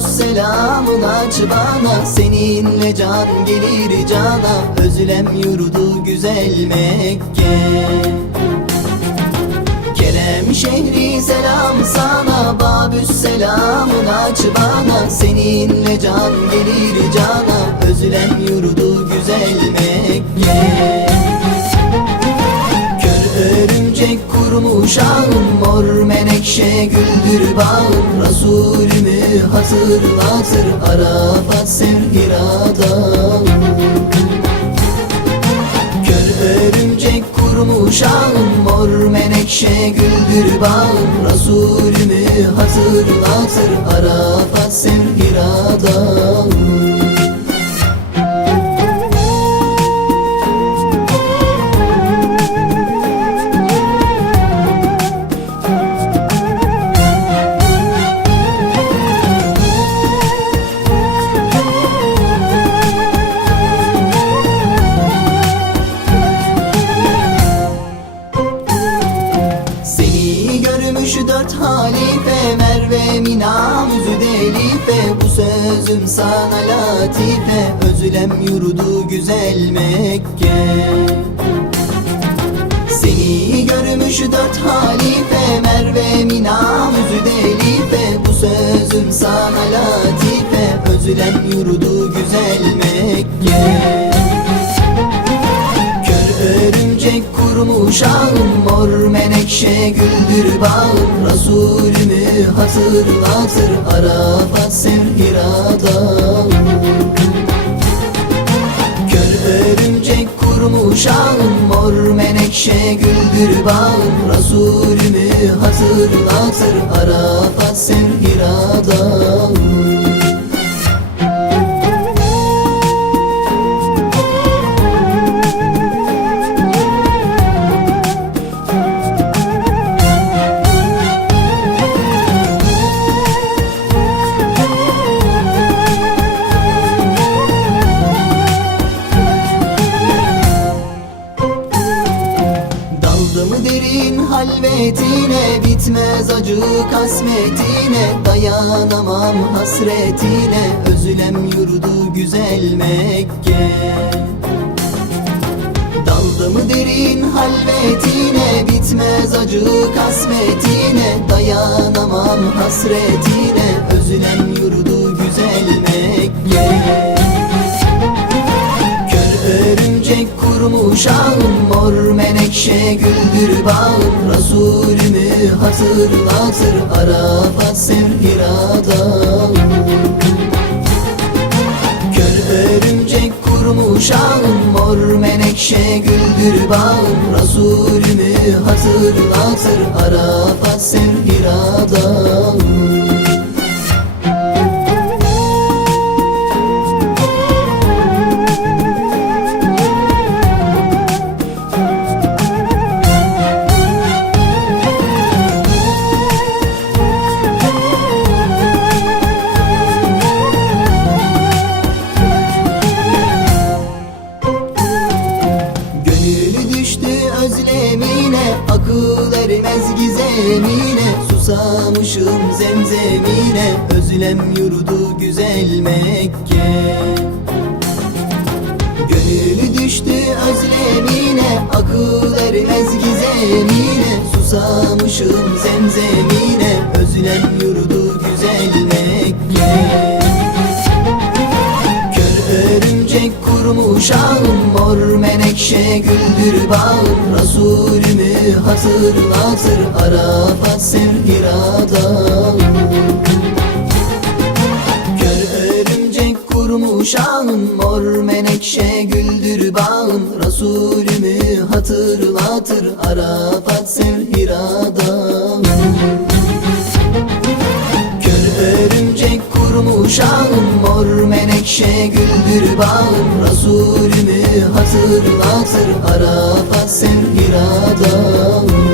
selamın aç bana. Seninle can gelir cana. Özlem yurdu güzel Mekke. Kerem şehri selam sana. Babüs selamın aç bana. Seninle can gelir cana. Özlem yurdu güzel Mekke. Örümcek kurmuş ağın Mor menekşe güldür bağın Resulümü hatırlatır Arafat sevgirada Kör örümcek kurmuş ağın Mor menekşe güldür bağın. Resulümü hatırlatır Arafat sevgirada Görmüş dört halife Merve Mina Müzdelife Bu sözüm sana latife Özlem yurdu güzel Mekke. Seni görmüş dört halife Merve Mina Müzdelife Bu sözüm sana latife Özlem yurdu güzel Mekke örümcek kurmuş ağın Mor menekşe güldür bağın Resulümü hatırlatır Arafat sevgirada Kör örümcek kurmuş ağın Mor menekşe güldür bağın Resulümü hatırlatır Arafat sevgirada Bitmez acı kasmetine Dayanamam hasretine Özlem yurdu güzel Mekke. Daldı mı derin halvetine Bitmez acı kasmetine Dayanamam hasretine Özlem yurdu güzel Mekke. Kör örümcek kurmuş ağın Mor menekşe güldür bağın Resulümü hatırlatır Arafat sevgirada Kör örümcek kurmuş ağın Mor menekşe güldür bağın Resulümü hatırlatır Arafat sevgirada özlemine Akıl ermez gizemine Susamışım zemzemine Özlem yurdu güzel Mekke. Gönül düştü özlemine Akıl ermez gizemine Susamışım zemzemine Özlem yurdu güzel Mekke ağın Mor menekşe güldür bağın Resulümü hatırlatır Arafat sevgirada Kör örümcek kurmuş ağın Mor menekşe güldür bağın Resulümü hatırlatır Arafat sevgirada menekşe güldür bağın Resulümü hatırlatır Arafat sevgirada